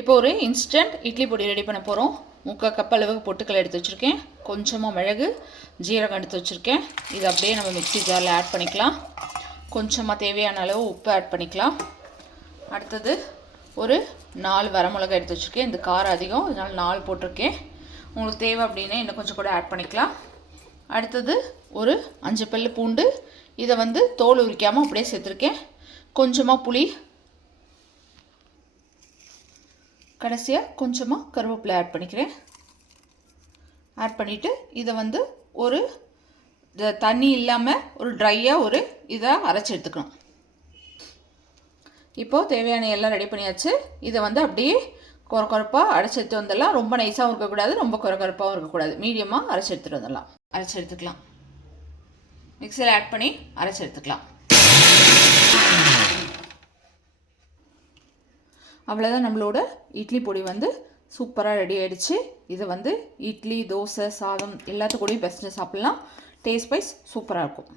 இப்போ ஒரு இன்ஸ்டன்ட் இட்லி பொடி ரெடி பண்ண போகிறோம். 3/4 கப் அளவுக்கு பொட்டுக்கடலை எடுத்து வச்சுருக்கேன். கொஞ்சமாக மிளகு, ஜீரகம் எடுத்து வச்சுருக்கேன். இது அப்படியே நம்ம மிக்ஸி ஜாரில் ஆட் பண்ணிக்கலாம். கொஞ்சமாக தேவையான அளவு உப்பு ஆட் பண்ணிக்கலாம். அடுத்தது ஒரு 4 வரமிளகாய் எடுத்து வச்சுருக்கேன். இந்த காரம் அதிகம், அதனால் 4 போட்டிருக்கேன். உங்களுக்கு தேவை அப்படின்னா இன்னும் கொஞ்சம் கூட ஆட் பண்ணிக்கலாம். அடுத்தது ஒரு 5 பல்லு பூண்டு, இதை தோல் உரிக்காமல் அப்படியே சேர்த்துருக்கேன். கொஞ்சமாக புளி, கடைசியாக கொஞ்சமாக கருவேப்பிலை ஆட் பண்ணிக்கிறேன். ஆட் பண்ணிவிட்டு இதை ஒரு தண்ணி இல்லாமல் ஒரு ட்ரையாக இதை அரைச்சி எடுத்துக்கணும். இப்போது தேவையான எல்லாம் ரெடி பண்ணியாச்சு. இதை அப்படியே கொரப்பாக அரைச்சி எடுத்து வந்துடலாம். ரொம்ப நைஸாகவும் இருக்கக்கூடாது, ரொம்ப கொரப்பாகவும் இருக்கக்கூடாது. மீடியமாக அரைச்சி எடுத்துகிட்டு வந்துடலாம். அரைச்சி எடுத்துக்கலாம். மிக்சியில் ஆட் பண்ணி அரைச்சி எடுத்துக்கலாம். அவ்வளோதான், நம்மளோட இட்லி பொடி சூப்பராக ரெடி ஆகிடுச்சு. இது இட்லி, தோசை, சாதம் எல்லாத்துக்கூடையும் பெஸ்ட்டு சாப்பிட்லாம். டேஸ்ட் வைஸ் சூப்பராக இருக்கும்.